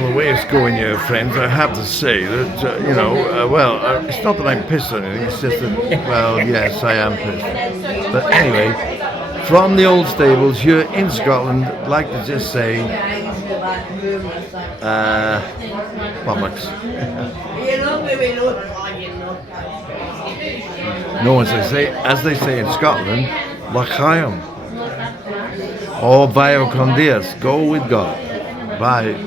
Well, the way it's going here, friends, I have to say that, it's not that I'm pissed or anything, it's just that, well, yes, I am pissed. But anyway, from the old stables here in Scotland, I'd like to just say, bollocks. No, as they say in Scotland, L'chaim. Or vaya con Dios, go with God. Bye.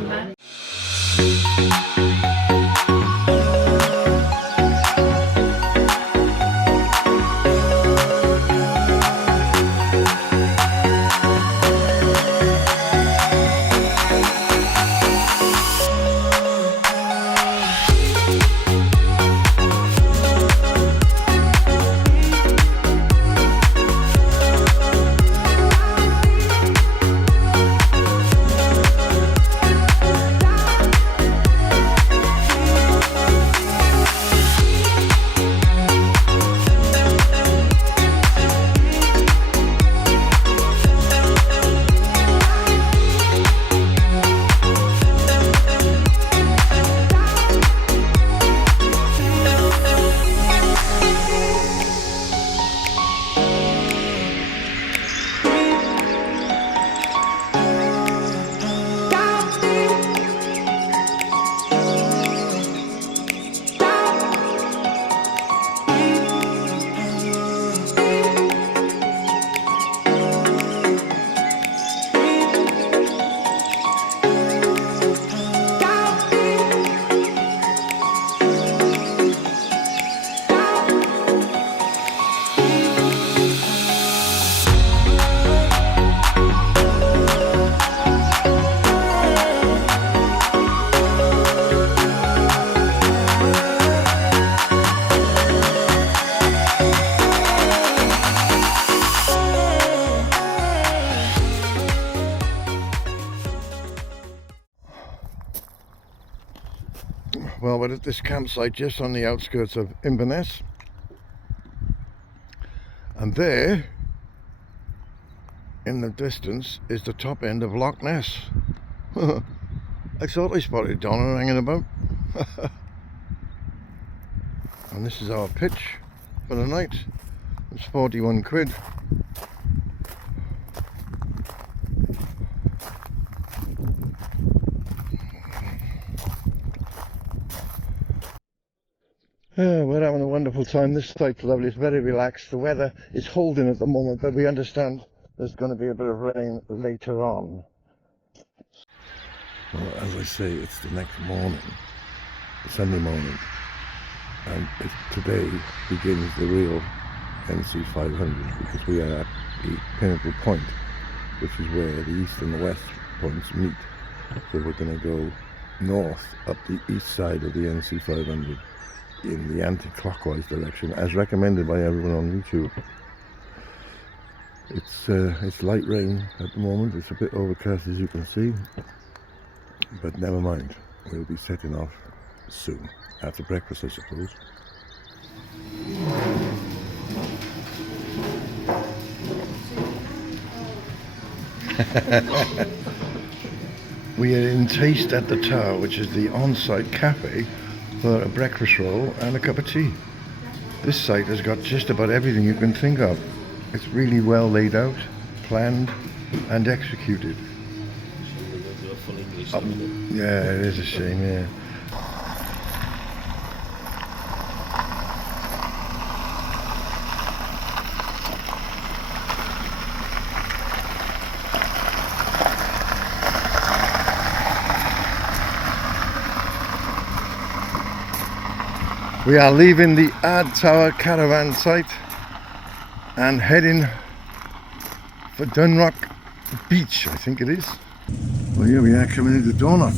Well, we're at this campsite just on the outskirts of Inverness, and there in the distance is the top end of Loch Ness. I thought I spotted Donna hanging about. And this is our pitch for the night. It's 41 quid. We're having a wonderful time. This site's lovely. It's very relaxed. The weather is holding at the moment, but we understand there's going to be a bit of rain later on. Well, as I say, it's the next morning, Sunday morning, and today begins the real NC500, because we are at the pinnacle point, which is where the east and the west points meet. So we're going to go north up the east side of the NC500. In the anti-clockwise direction, as recommended by everyone on YouTube. It's light rain at the moment. It's a bit overcast, as you can see, but never mind. We'll be setting off soon after breakfast, I suppose. We are in Taste at the Tower, which is the on-site cafe for a breakfast roll and a cup of tea. This site has got just about everything you can think of. It's really well laid out, planned and executed. Yeah, it is a shame, yeah. We are leaving the Ad Tower caravan site and heading for Dunrock Beach, I think it is. Well, here we are coming into Dunrock.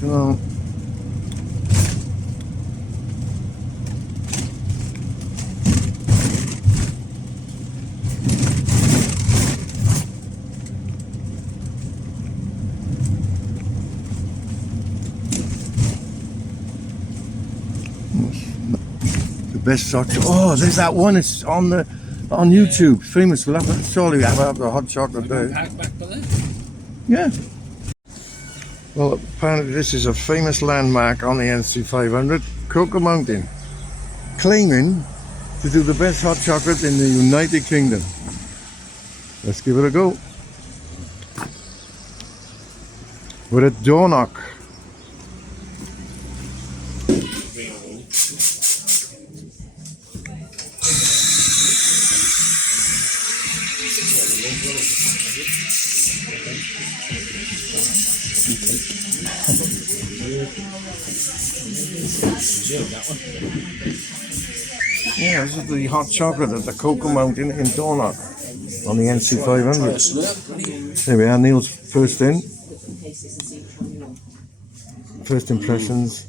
Hello. Best shot. Oh, there's that one. It's on the On YouTube, famous. We'll have to, surely we'll have the hot chocolate there. Pack back by there. Yeah. Well, apparently this is a famous landmark on the NC500, Cocoa Mountain, claiming to do the best hot chocolate in the United Kingdom. Let's give it a go. We're at Dornoch. Yeah, this is the hot chocolate at the Cocoa Mountain in Dornoch on the NC500. There we are, Neil's first in. First impressions.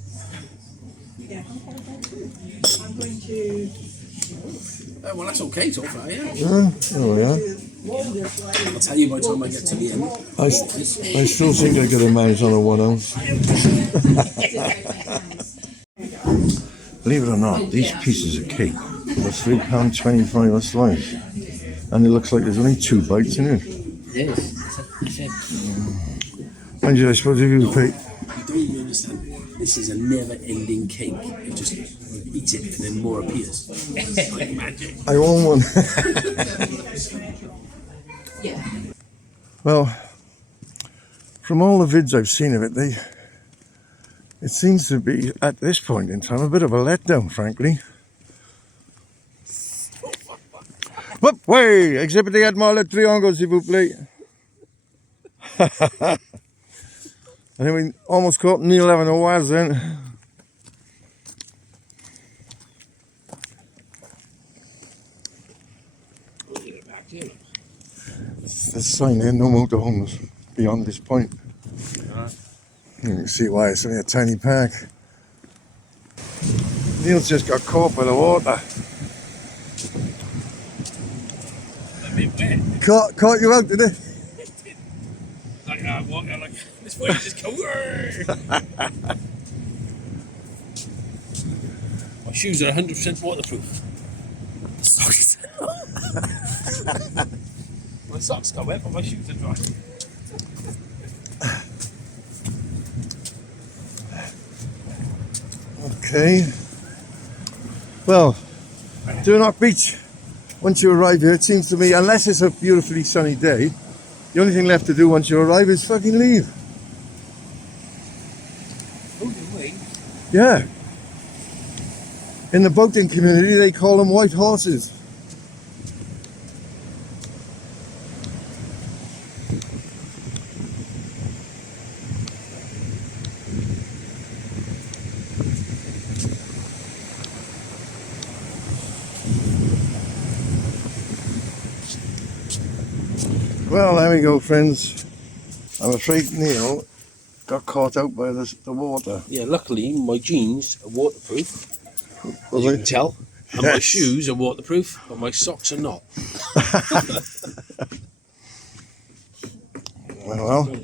Well, that's okay so far, yeah. There we are. I'll tell you by the time I get to the end. I still think I got a manage on a 1 ounce. Believe it or not, these pieces of cake are £3.25 a slice. And it looks like there's only 2 bites in it. Yes. And I suppose if you pay... You don't even understand. This is a never-ending cake. You just eat it and then more appears. It's like magic. I own one. Well, from all the vids I've seen of it, it seems to be, at this point in time, a bit of a letdown, frankly. Whoop, way! Exhibit the Admiral Triangle, s'il vous plaît. I think we almost caught Neil having a waz then. There's a sign there, no motorhomes beyond this point. You can see why it's only a tiny park. Neil's just got caught by the water. A bit wet. Caught you out, did it? Like water, like this way, just go. My shoes are 100% waterproof. Socks. My socks got wet, but my shoes are dry. Okay. Well, Dornoch Beach. Once you arrive here, it seems to me, unless it's a beautifully sunny day, the only thing left to do once you arrive is fucking leave. Oh, wait. Yeah. In the boating community, they call them white horses. Well, there we go, friends. I'm afraid Neil got caught out by the water. Yeah, luckily my jeans are waterproof, Was as you it? can tell, and my Yes. shoes are waterproof, but my socks are not. Well,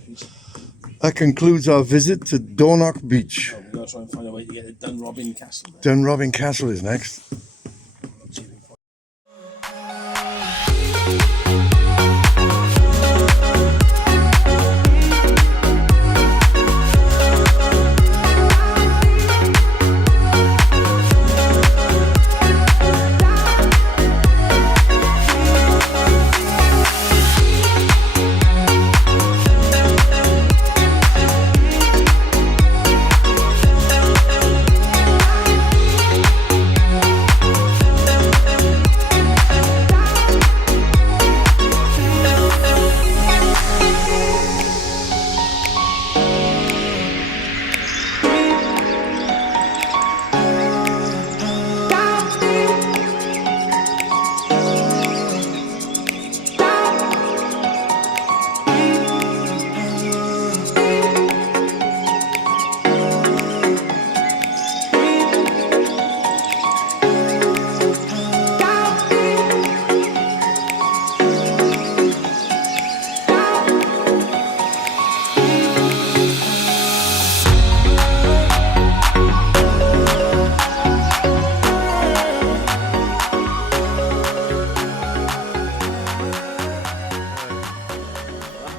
that concludes our visit to Dornoch Beach. We're going to try and find a way to get to Dunrobin Castle. Dunrobin Castle is next.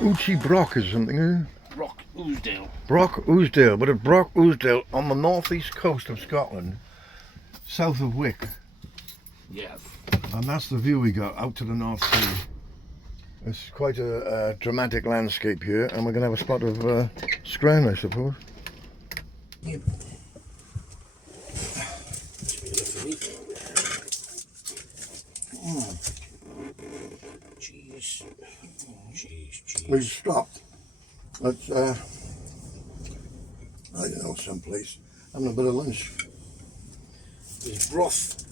Uchi Brock is something, isn't it? Brock Ousdale. Brock Ousdale, but at Brock Ousdale on the northeast coast of Scotland, south of Wick. Yes. And that's the view we got out to the North Sea. It's quite a dramatic landscape here, and we're going to have a spot of scran, I suppose. Yep. Cheese. Cheese. We've stopped at, I don't know, someplace, having a bit of lunch. There's broth.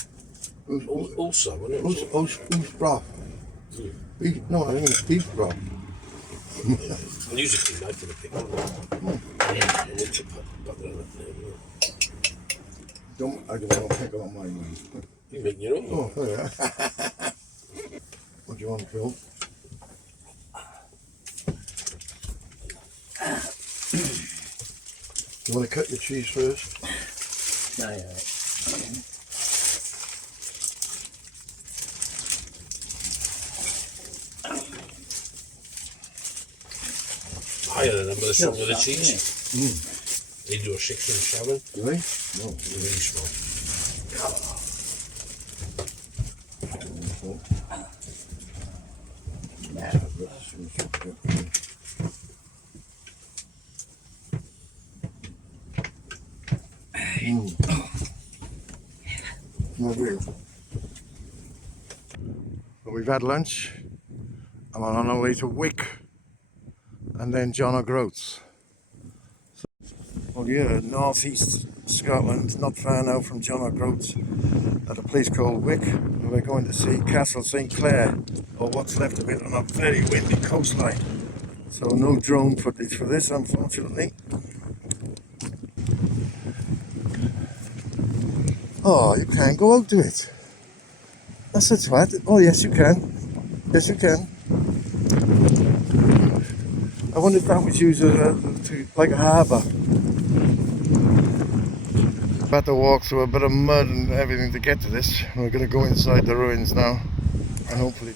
Also, wasn't it? Who's broth? Beef? No, I think it's beef broth. I'll use a clean knife for the pick. Yeah, I need to put that up there. I don't want to pick on mine. You make your own. Oh, yeah. What do you want, Phil? You want to cut your cheese first? No, yeah. Higher than them, but the stronger the cheese. They do a 6-inch salmon. Do they? No, they're really small. But we've had lunch. I'm on our way to Wick and then John O'Groats. Well, yeah, northeast Scotland, not far now from John O'Groats, at a place called Wick. And we're going to see Castle St Clair, or what's left of it, on a very windy coastline. So no drone footage for this, unfortunately. Oh, you can't go out to it. That's a twat. Oh, yes you can. Yes you can. I wonder if that was used like a harbour. I've had to walk through a bit of mud and everything to get to this. We're going to go inside the ruins now, and hopefully...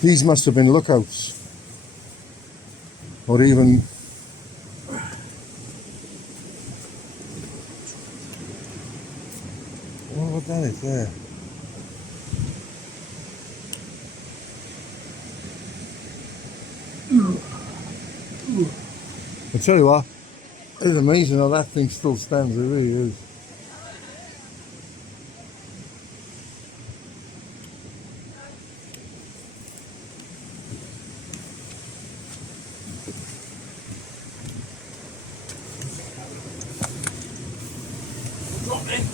These must have been lookouts. Or even... Oh, what that is there? I tell you what, it's amazing how that thing still stands, it really is. Drop me.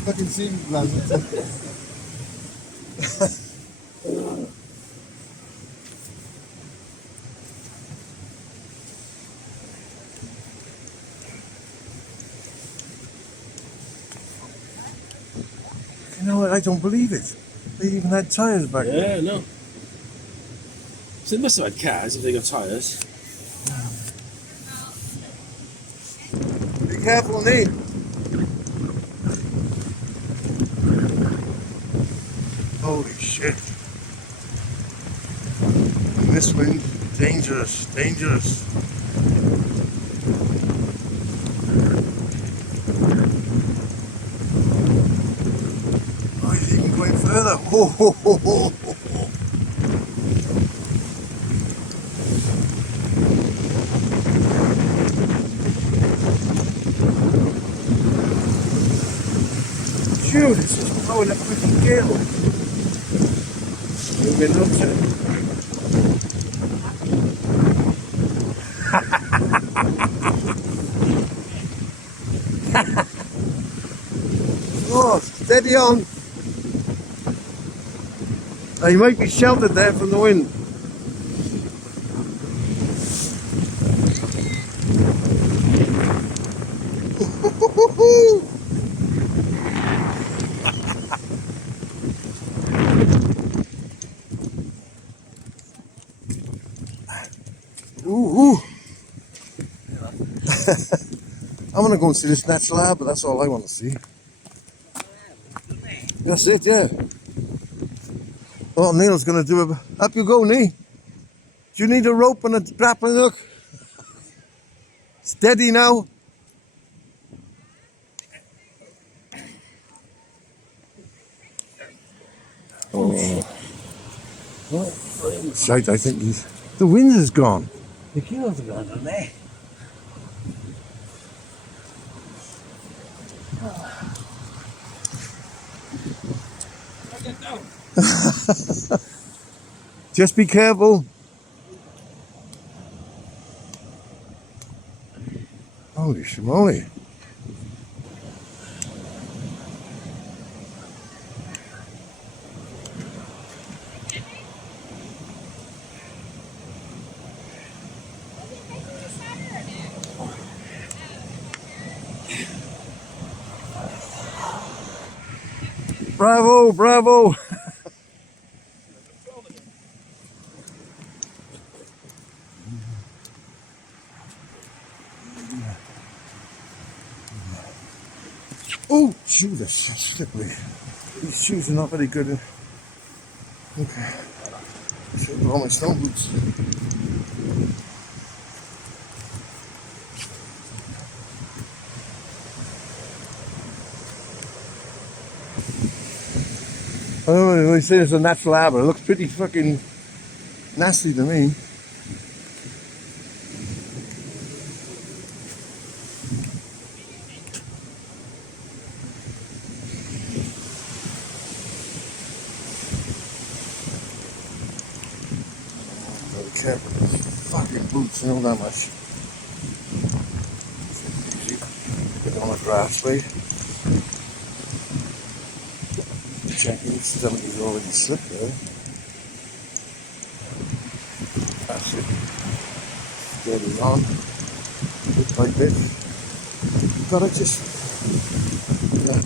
Fucking seam plant. You know what? I don't believe it. They even had tyres back there. Yeah, no. So they must have had cars if they got tyres. Be careful, Nate. Holy shit. And this wind, dangerous, dangerous. Oh, he's even going further. Ho, ho, ho, ho, ho. Dude, it's just blowing a freaking gale. Moving up to oh, steady on. Now, you might be sheltered there from the wind. Ooh, ooh. I'm gonna go and see this natural harbour, that's all I want to see. That's it, yeah. Oh, Neil's gonna do a... Up you go, Neil. Do you need a rope and a grappling hook? Steady now. Oh. Shite, I think the wind is gone. The kills are gone on there. Just be careful. Holy schmoly. Bravo, bravo. Oh, shoot, that's so slippery. These shoes are not very good. Okay. I should put on my snow boots. I don't know, they say it's a natural harbour. It looks pretty fucking nasty to me. Be careful with these fucking boots, you know that much. Easy. Put it on the grass, right? Checking if somebody's already slipped there. That's it. Steady on. Bit by bit. You've got to just... Yeah.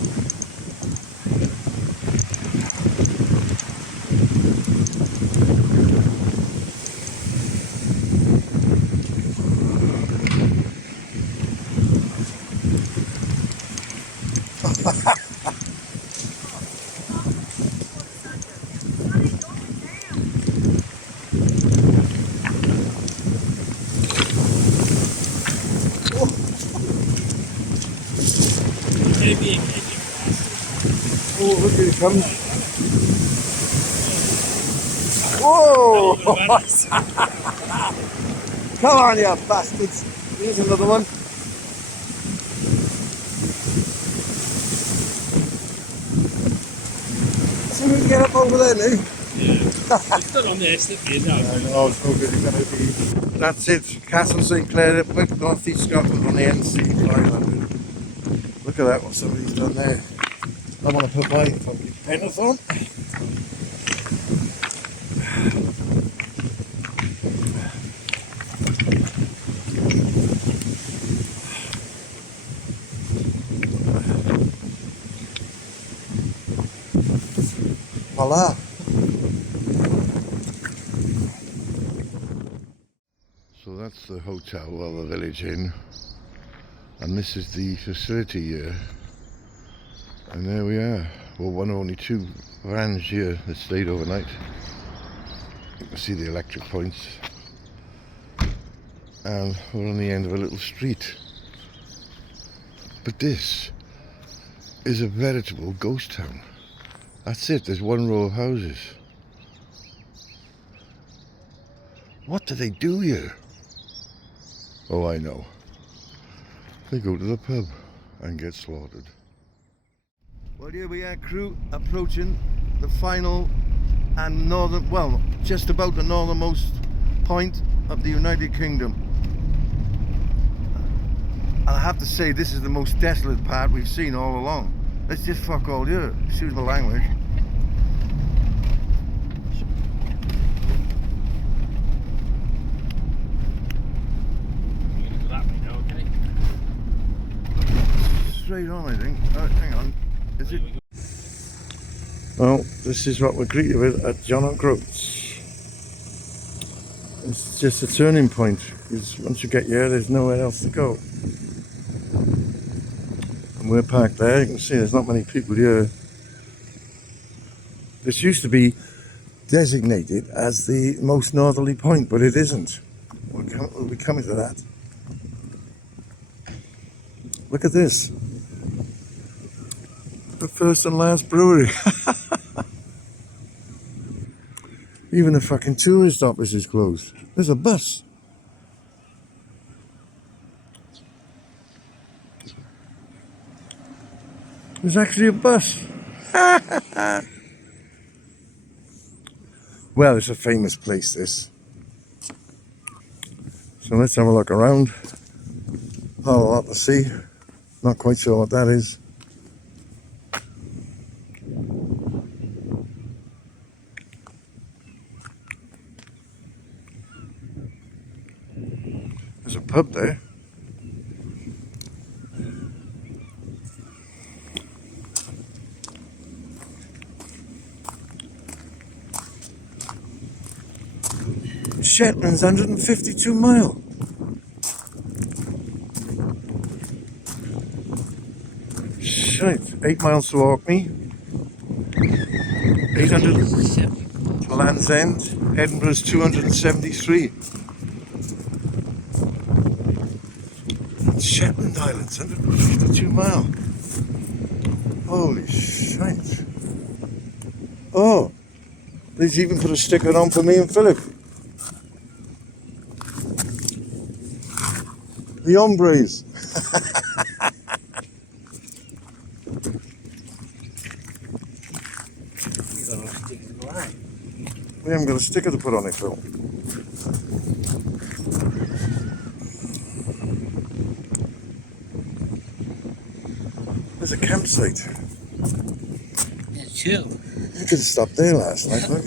Oh, look, here he comes. Whoa! Come on, you bastards. Here's another one. See if we can get up over there now. Yeah. It's still on there, slippery as hell. I know, it's no good. It's going to be... That's it. Castle St Clair, North East Scotland on the NC500. Look at that, what somebody's done there. I want to put my fucking pennant on. Voila. So that's the hotel, well, the village inn, and this is the facility here. And there we are. Well, one of only two vans here that stayed overnight. You can see the electric points. And we're on the end of a little street. But this is a veritable ghost town. That's it, there's one row of houses. What do they do here? Oh, I know. They go to the pub and get slaughtered. Well, here we are, crew, approaching the final and northern, well, just about the northernmost point of the United Kingdom. And I have to say, this is the most desolate part we've seen all along. Let's just fuck all here, excuse my language. Straight on, I think. Hang on. Is it? Well, this is what we're greeted with at John O'Groats. It's just a turning point. Because once you get here, there's nowhere else to go. And we're parked there. You can see there's not many people here. This used to be designated as the most northerly point, but it isn't. We'll be coming to that. Look at this. The first and last brewery. Even the fucking tourist office is closed. There's a bus. There's actually a bus. Well, it's a famous place, this. So let's have a look around. Not a lot to see. Not quite sure what that is. There's a pub there. Shetland's 152 mile. Shite, 8 miles to Orkney. 800 to Land's End. Edinburgh's 273. Shetland Islands, 152 mile. Holy shite. Oh, they've even put a sticker on for me and Philip. The hombres. We haven't got a sticker to put on it, Phil. There's a campsite. Yeah, chill. You could have stopped there last night, look.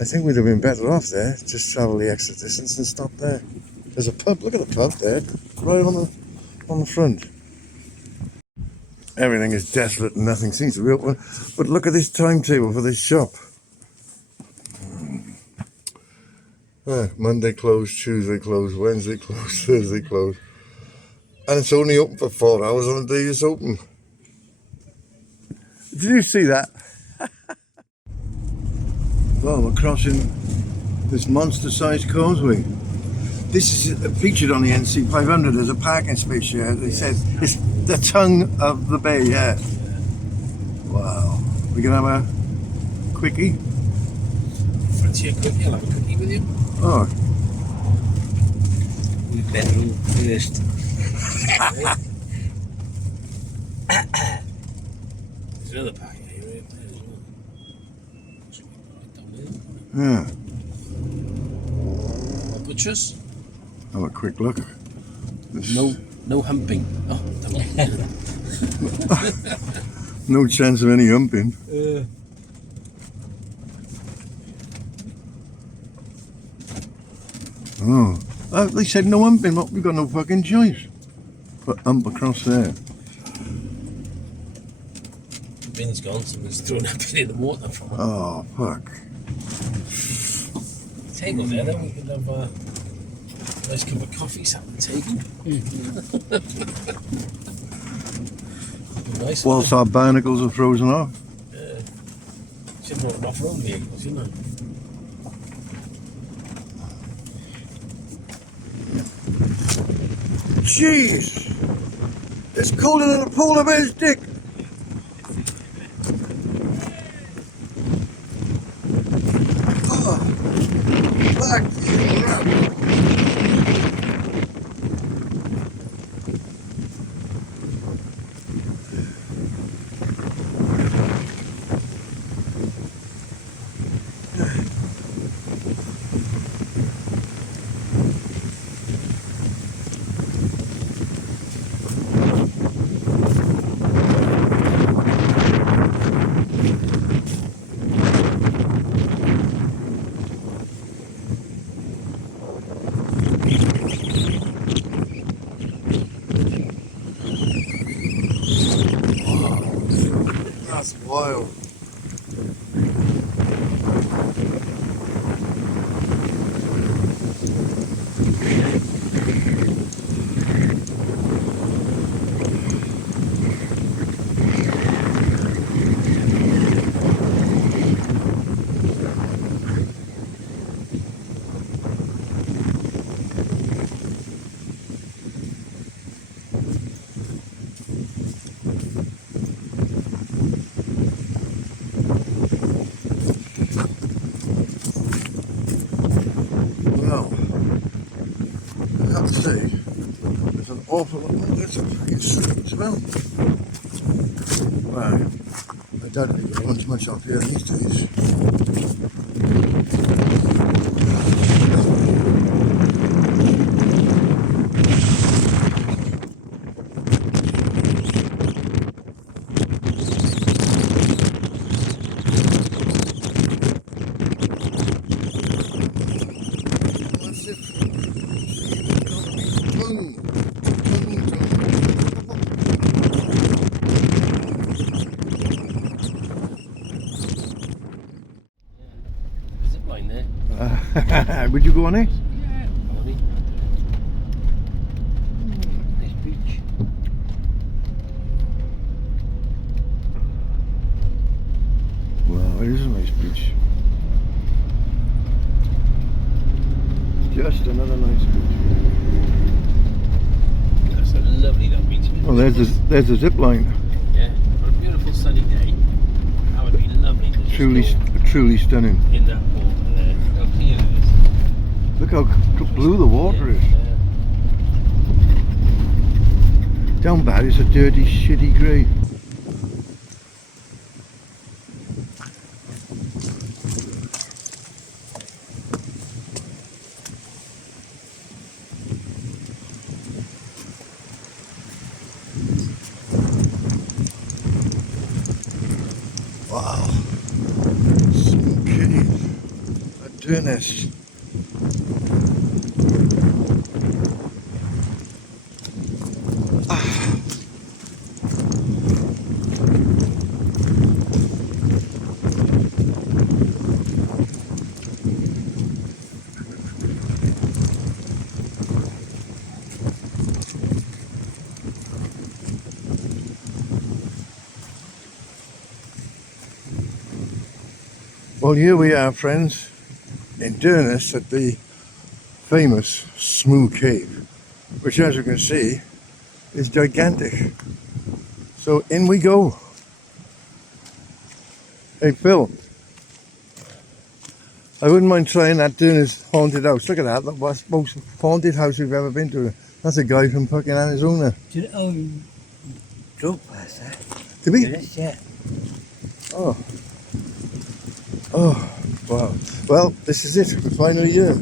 I think we'd have been better off there. Just travel the extra distance and stop there. There's a pub. Look at the pub there, right on the front. Everything is desolate and nothing seems to be open. But look at this timetable for this shop. Monday closed, Tuesday closed, Wednesday closed, Thursday closed. And it's only open for 4 hours on the day it's open. Did you see that? Well, we're crossing this monster-sized causeway. This is featured on the NC500. There's a parking space here. They said it's the tongue of the bay, yeah. Wow. We can have a quickie? Fancy a quickie? I'll have a quickie with you. Oh. We've been first. There's another parking area right there as well. Yeah. Butchers? Have a quick look. No humping. Oh, no chance of any humping. Oh. They said no humping, but we've got no fucking choice. Put hump across there. The bin's gone, someone's thrown a bin in the water from it. Oh, fuck. Table there, then we can have a nice cup of coffee sat on the table. Nice. Whilst our barnacles are frozen off. Should have brought an off-road vehicle, shouldn't I? Jeez! It's colder than a polar bear's dick! Oh, fuck! That's wild. have to say, there's an awful lot. There's a fucking soup as well. Wow. I doubt if you can lunch much out here these days. That's it. Zip line there. Would you go on it? Yeah, funny. Nice beach. Wow, it is a nice beach. Just another nice beach. That's a lovely little beach. Well, there's the zip line. Yeah, on a beautiful sunny day, that would be lovely to just Truly stunning. go in that water there. How clear it is. Look how blue the water is. Down bad it's a dirty, shitty grey. Wow. Okay. A Durness. Well, here we are, friends, in Durness at the famous Smoo Cave, which, as you can see, is gigantic. So in we go. Hey, Phil, I wouldn't mind trying that Durness haunted house. Look at that, that's the most haunted house we've ever been to. That's a guy from fucking Arizona. Drove past that. Did we? Yeah. Oh. Oh, wow. Well, this is it. We're finally here.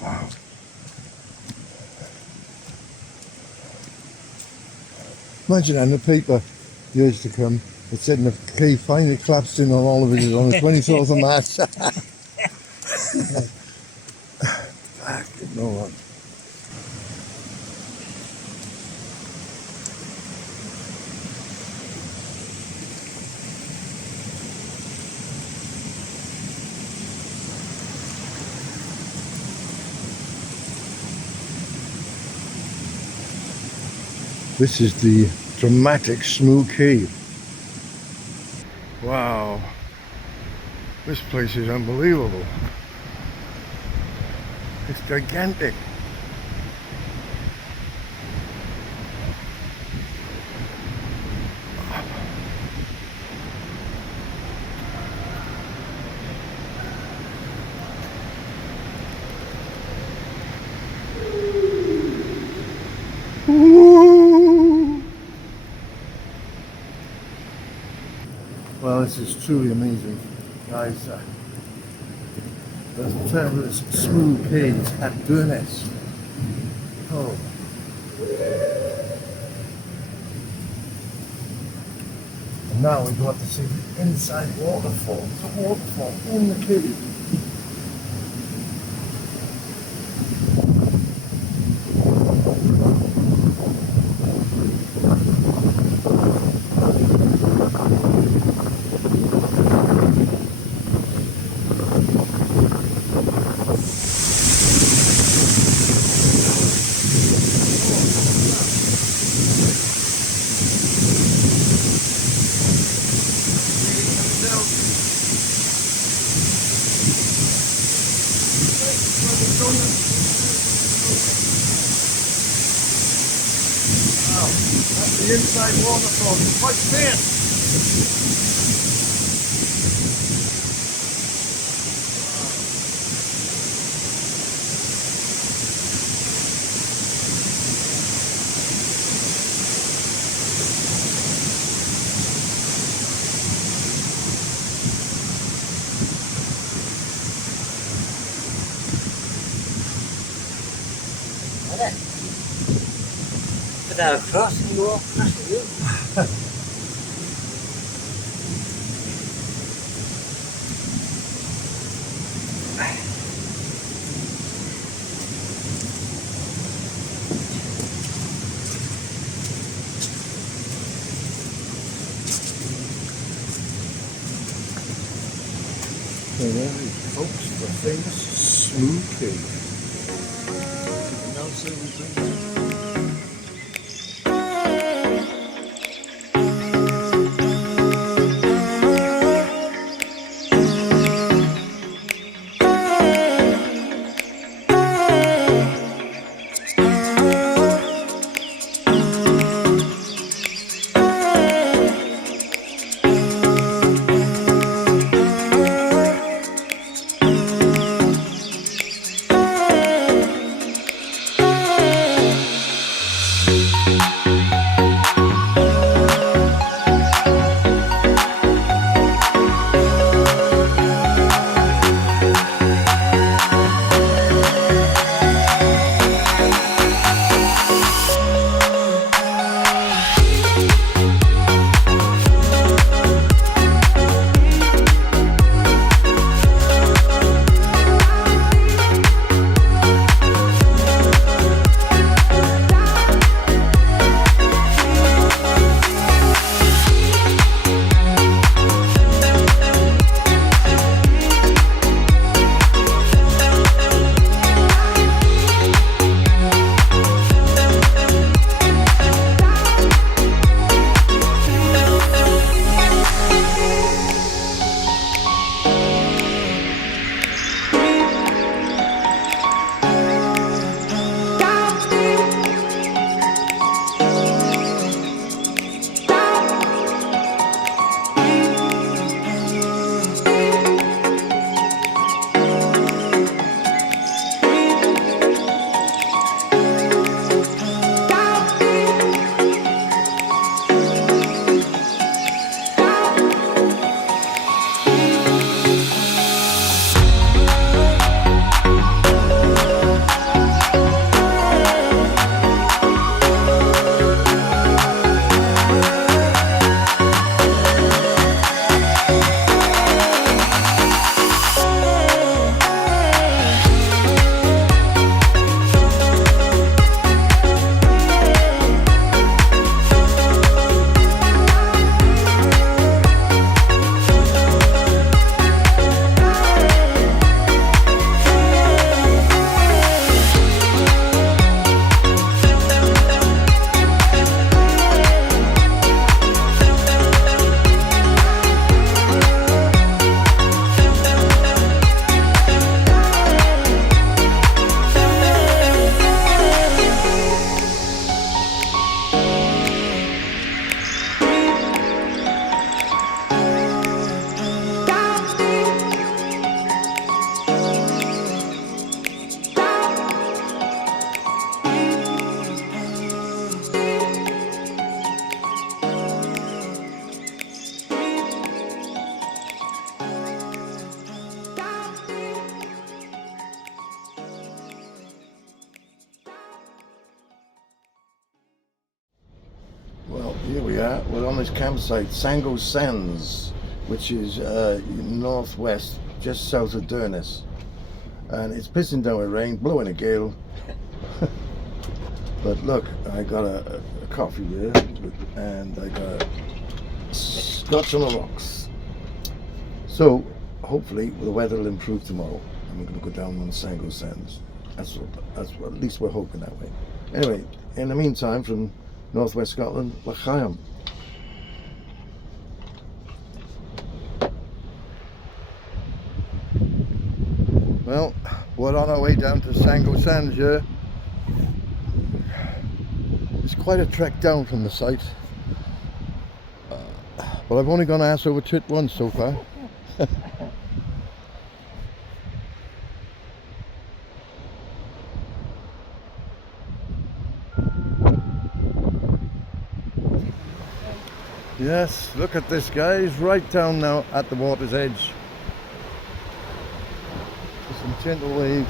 Wow. Imagine on the paper years to come, it said in the cave finally collapsed in on all of it on the 24th of March. Fucking no one. This is the dramatic Smoo Cave. Wow, this place is unbelievable. It's gigantic. Well, this is truly amazing, guys. The fabulous Smoo Cave at Durness. Oh. And now we got to see the inside waterfall. It's a waterfall in the cave. That's the inside waterfall. It's quite fierce. Yeah. Put that across and you walk across the room. Well, there it is, folks, the famous Smooth Cave. Now say we drink it. Well, here we are. We're on this campsite, Sango Sands, which is northwest, just south of Durness. And it's pissing down with rain, blowing a gale. But look, I got a coffee here, and I got a scotch on the rocks. So, hopefully, the weather will improve tomorrow, and we're going to go down on Sango Sands. That's what, at least we're hoping that way. Anyway, in the meantime, from Northwest Scotland, L'chaim. Well, we're on our way down to Sango Sands here. It's quite a trek down from the site, but I've only gone ass over tit once so far. Yes, look at this, guys, right down now at the water's edge. Just some gentle waves.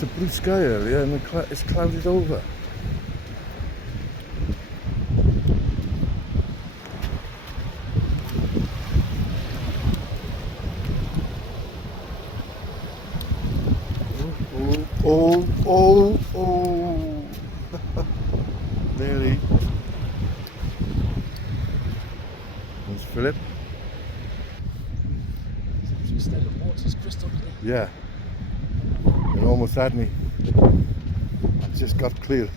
was a blue sky earlier and it's clouded over. Oh. Nearly. There's Philip. Water's crystal clear. Yeah. It almost had me. It just got clear.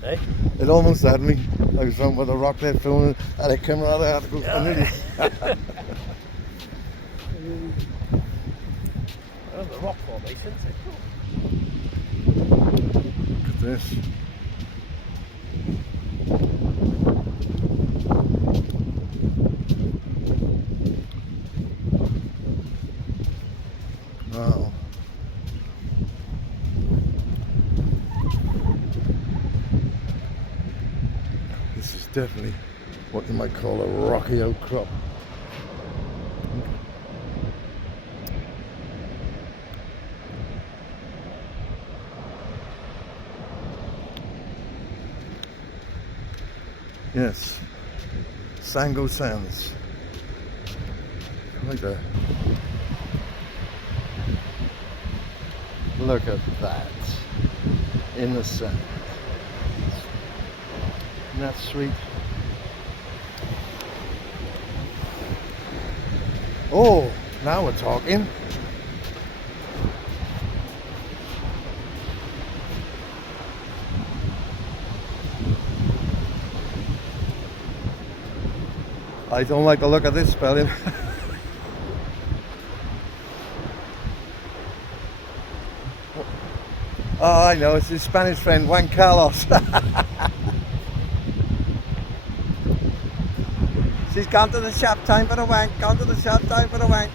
Hey? It almost had me. I was on with a rock there filming and I came around, I had to go nearly. Oh, the rock formation. Look at this. Wow. This is definitely what you might call a rocky outcrop. Yes, Sango Sands. Like that. Look at that in the sand. Isn't that sweet? Oh, now we're talking. I don't like the look of this spelling. Oh, I know, it's his Spanish friend, Juan Carlos. She's gone to the shop, time for a wank, gone to the shop, time for a wank.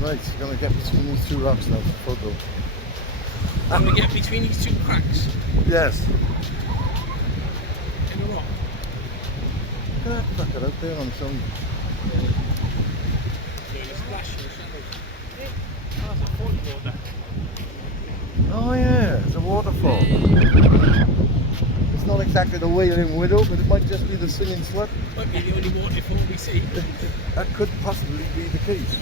Right, you're going to get between these two rocks now for photo. I'm going to get between these two cracks Yes. in the rock. Look at that fucker out there on some. So you splash in the shadows. Oh, that's a falling water. Oh yeah, it's a waterfall. It's not exactly the Wailing Widow, but it might just be the Singing Slut. Might be the only waterfall we see. That could possibly be the case.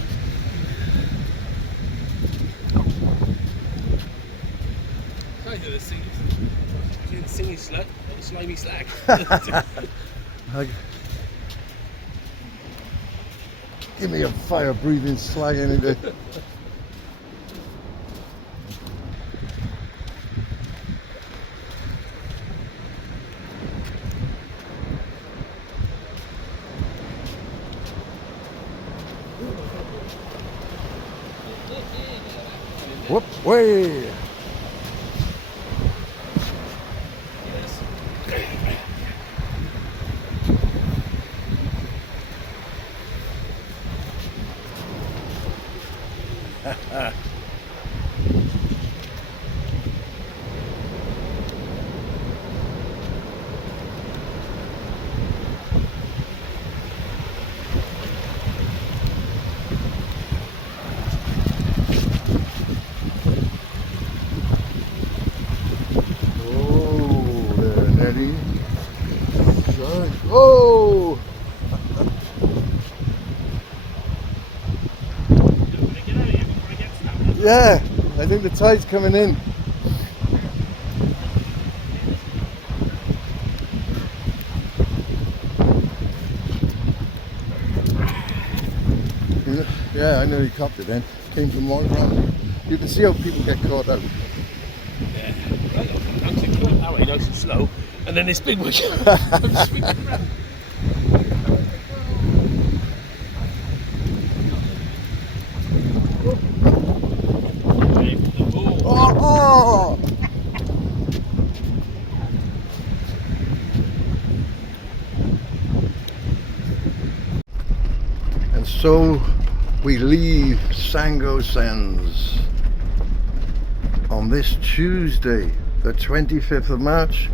Either the singing slut or the slimy slag. Give me a fire-breathing slag any day. Whoop, way! Oh! Yeah, I think the tide's coming in. Yeah, I nearly copped it then. Came from long run. You can see how people get caught out. Yeah, right on. I'm going to that way nice and slow, and then this big one comes swinging around. Oh! And so we leave Sango Sands. on this Tuesday, the 25th of March.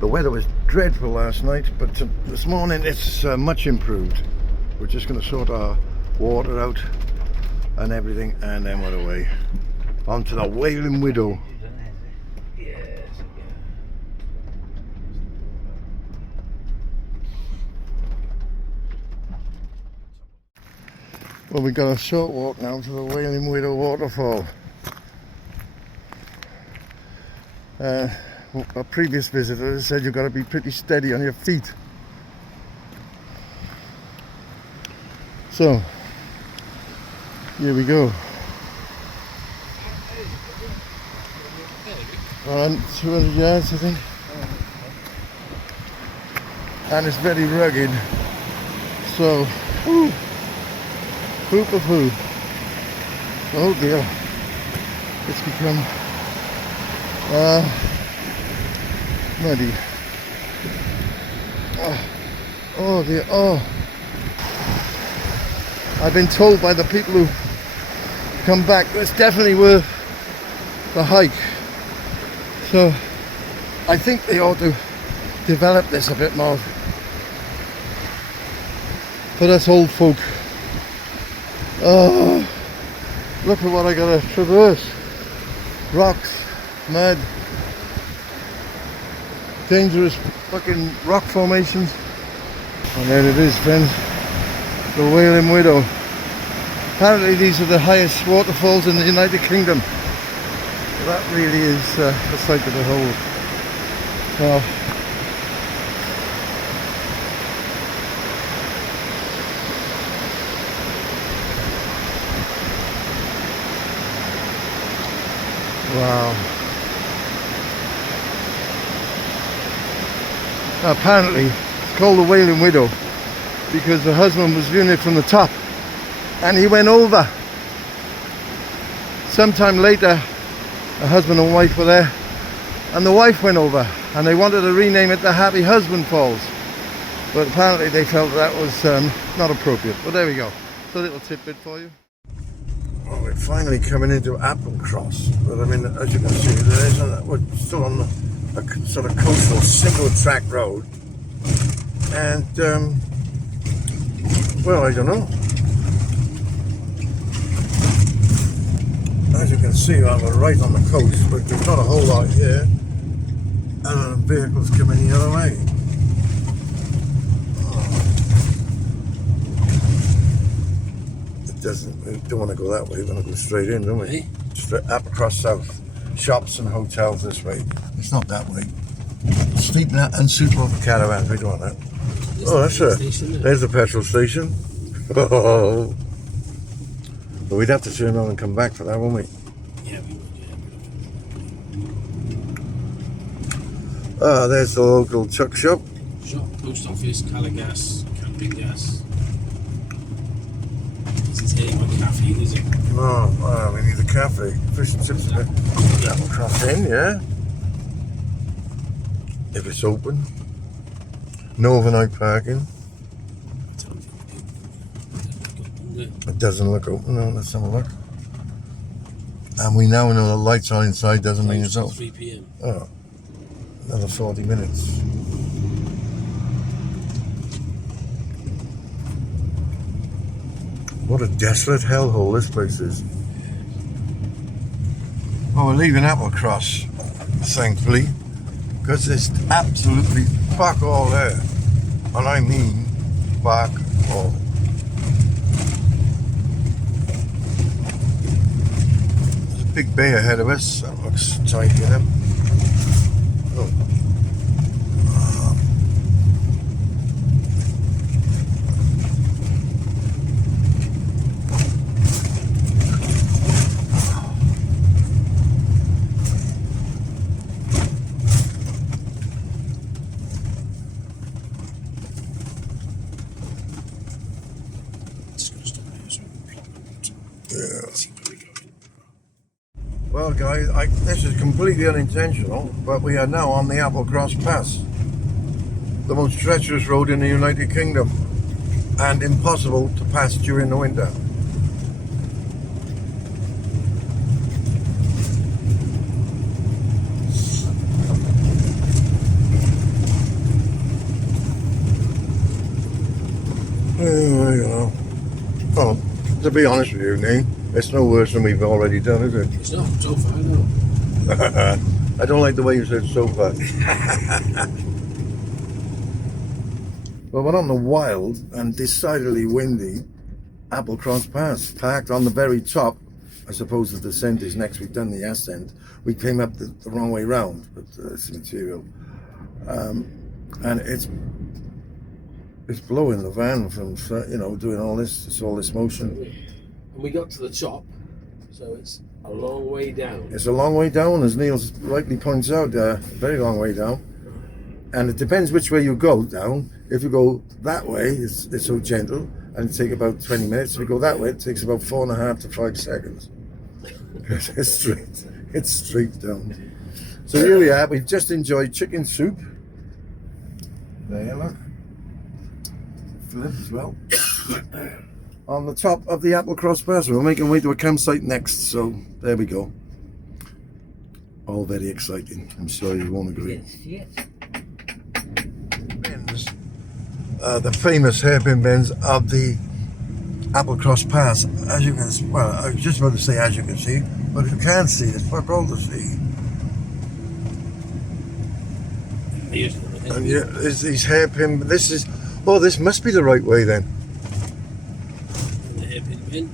The weather was dreadful last night, but this morning it's much improved. We're just going to sort our water out and everything, and then we're away. On to the Wailing Widow. Well, we've got a short walk now to the Wailing Widow waterfall. Our previous visitor said you've got to be pretty steady on your feet. So, here we go. Around 200 yards, I think. And it's very rugged. So, whoo, poop of poo. Oh dear. It's become muddy. Oh dear. Oh. I've been told by the people who come back that it's definitely worth the hike. So I think they ought to develop this a bit more for us old folk. Oh, look at what I gotta traverse. Rocks, mud, dangerous fucking rock formations. And there it is, friends, the Wailing Widow. Apparently these are the highest waterfalls in the United Kingdom. That really is a sight to behold. Well, wow. Apparently it's called the Wailing Widow because the husband was viewing it from the top and he went over. Sometime later, the husband and wife were there and the wife went over and they wanted to rename it the Happy Husband Falls, but apparently they felt that was not appropriate. But there we go. It's a little tidbit for you. Well, we're finally coming into Applecross, but I mean, as you can see, we're still on a sort of coastal single track road, and well, I don't know. As you can see, we're right on the coast, but there's not a whole lot here, and vehicles coming the other way. We don't want to go that way, we want to go straight in, don't we? Straight Applecross South. Shops and hotels this way. It's not that way. Steep and suitable for caravans, we don't want that. Oh, that's there's the petrol station. Oh. But we'd have to turn on and come back for that, won't we? Yeah, we would, Ah, there's the local truck shop. Post office, colour gas, camping gas. Here, my caffeine, is it? Oh, wow, we need a cafe. Fish and chips. That'll cross in, yeah. If it's open. No overnight parking. It doesn't look open. No, let's have a look. And we now know the lights on inside doesn't mean it's open. 3 p.m. Oh, another 40 minutes. What a desolate hellhole this place is. Well, we're leaving Applecross, thankfully, because there's absolutely fuck all there. And I mean fuck all. There's a big bay ahead of us. That looks tight, you know. Oh. Well guys, this is completely unintentional, but we are now on the Applecross Pass, the most treacherous road in the United Kingdom and impossible to pass during the winter. You know. Well, to be honest with you, Neil, it's no worse than we've already done, is it? It's not so far, no. I don't like the way you said so far. Well, we're on the wild and decidedly windy Applecross Pass, parked on the very top. I suppose the descent is next. We've done the ascent. We came up the wrong way round, but it's material. And it's blowing the van from, you know, doing all this. It's all this motion. And we got to the top, so it's a long way down. It's a long way down, as Neil rightly points out. A very long way down. And it depends which way you go down. If you go that way, it's so gentle, and it takes about 20 minutes. If you go that way, it takes about 4.5 to 5 seconds. It's straight down. So here we are. We've just enjoyed chicken soup. There you look. Flip as well. On the top of the Applecross Pass. We're making our way to a campsite next. So there we go. All very exciting. I'm sure you won't agree. Yes. The famous hairpin bends of the Applecross Pass. As you can see, well, I was just about to say as you can see, but if you can't see, it's fuck all to see. And yeah, these hairpin. This must be the right way then. The hairpin bend.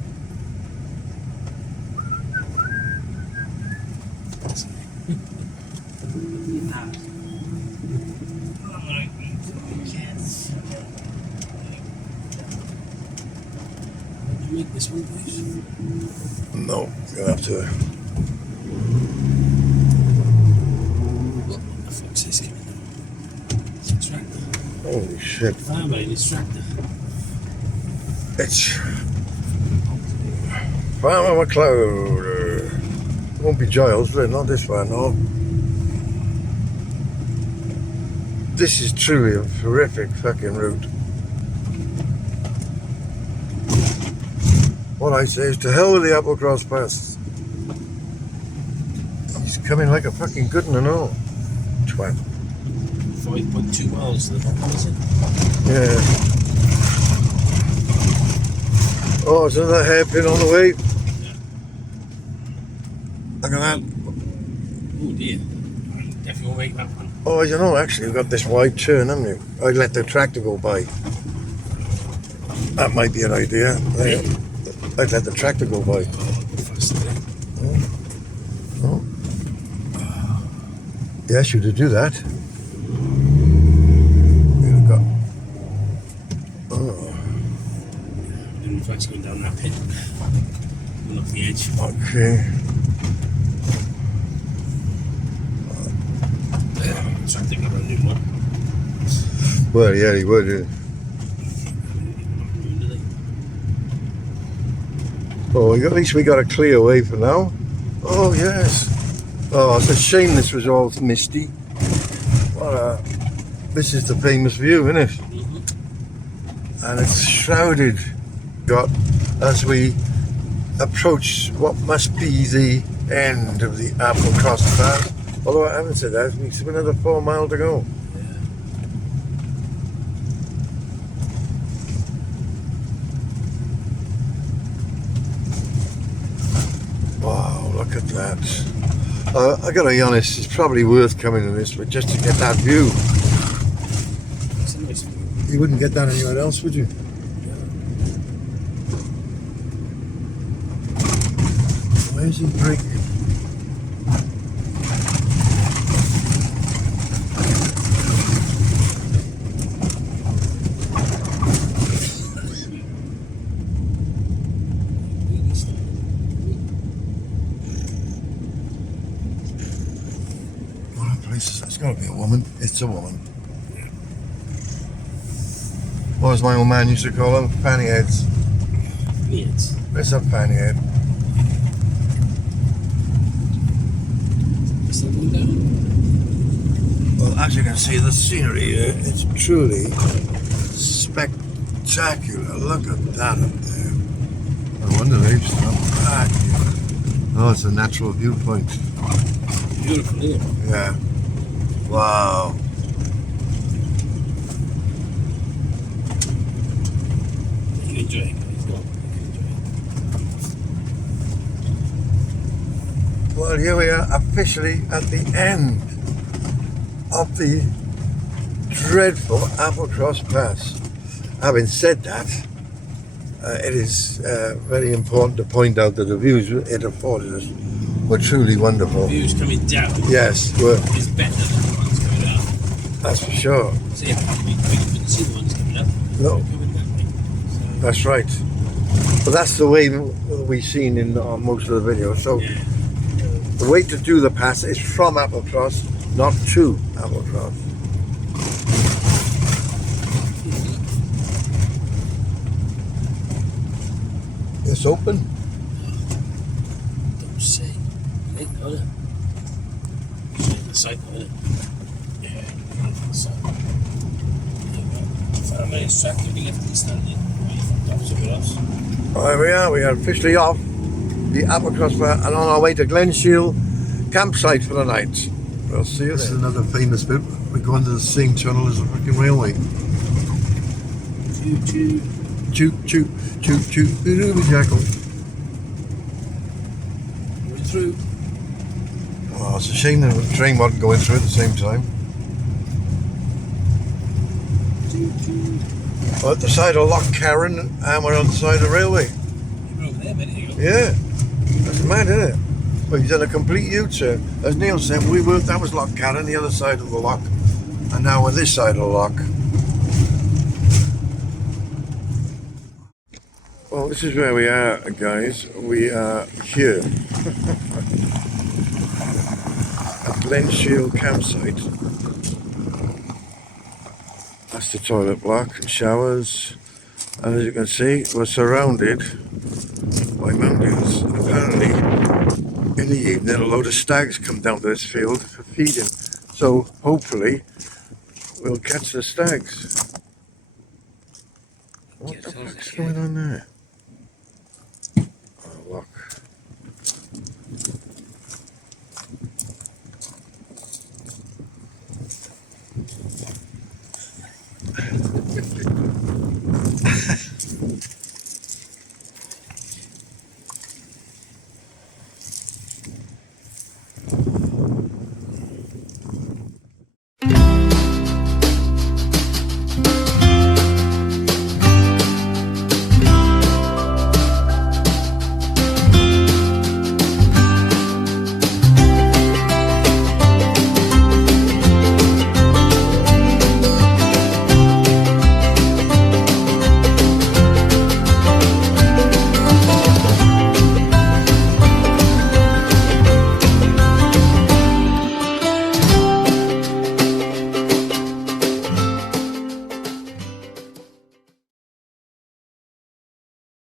Make this one, please. No, you'll have to. What the fuck's this coming now? It's a tractor. Holy shit! Farmer in his tractor. It's Farmer McLeod. It won't be Giles, will it? Not this one, no. This is truly a horrific fucking route. What I say is to hell with the Applecross Pass. He's coming like a fucking good one and all. Twat. 5.2 miles to the bottom, is it? Yeah. Oh, is another hairpin on the way? Yeah. Look at that. Oh dear. Definitely will make that one. Oh, you know, actually, we've got this wide turn, haven't you? I'd let the tractor go by. That might be an idea. There. I'd let the tractor go by. Oh. Yes, you did do that. You've got. Oh. And if that's going down that pit, going off the edge. Okay. So I think I'm going to do one. Well, yeah, he would. Oh, at least we got a clear way for now. Oh, yes. Oh, it's a shame this was all misty. This is the famous view, isn't it? Mm-hmm. And it's shrouded, as we approach what must be the end of the Applecross Pass. Although I haven't said that, we've another 4 miles to go. Wow, look at that. I gotta be honest, it's probably worth coming to this, but just to get that view. It's a nice view. You wouldn't get that anywhere else, would you? Where's he braking? It's got to be a woman. It's a woman. What as my old man used to call them? Fanny heads. Yes. It's a fanny head. Is that one down? Well, as you can see, the scenery here, it's truly spectacular. Look at that up there. I wonder they've stopped back here. Oh, it's a natural viewpoint. Beautiful, isn't it? Yeah. Wow. enjoying it. He's got Well, here we are officially at the end of the dreadful Applecross Pass. Having said that, it is very important to point out that the views it afforded us were truly wonderful. views coming down. Yes, were. Is better than the ones coming up. That's for sure. So yeah, we couldn't see the ones coming up. No. They're coming that way. So, That's right. But that's the way we've seen in most of the videos. So yeah. the way to do the pass is from Applecross, not to Applecross. It's open. Don't say. I ain't got it. It's the side, isn't it? Yeah, the side. I mean, it's actively left to standing. Somewhere else. There we are. We are officially off the Applecross Pass and on our way to Glenshiel campsite for the night. We'll see you. This is another famous bit. We're going to the same tunnel as the fucking railway. Choo choo. Choo choo choo choo. Ruby jackal. We're through. Oh, it's a shame that the train wasn't going through at the same time. Choo choo. We're at the side of Loch Carron and we're on the side of the railway. You were over there a minute ago. Yeah, that's mad, isn't it? Well, he's done a complete U-turn. As Neil said, that was Loch Carron, the other side of the loch, and now we're this side of the loch. Well, this is where we are, guys. We are here at Glenshiel campsite. That's the toilet block and showers, and as you can see, we're surrounded by mountains. And apparently, in the evening, a load of stags come down to this field for feeding. So hopefully, we'll catch the stags. What the fuck's going on there?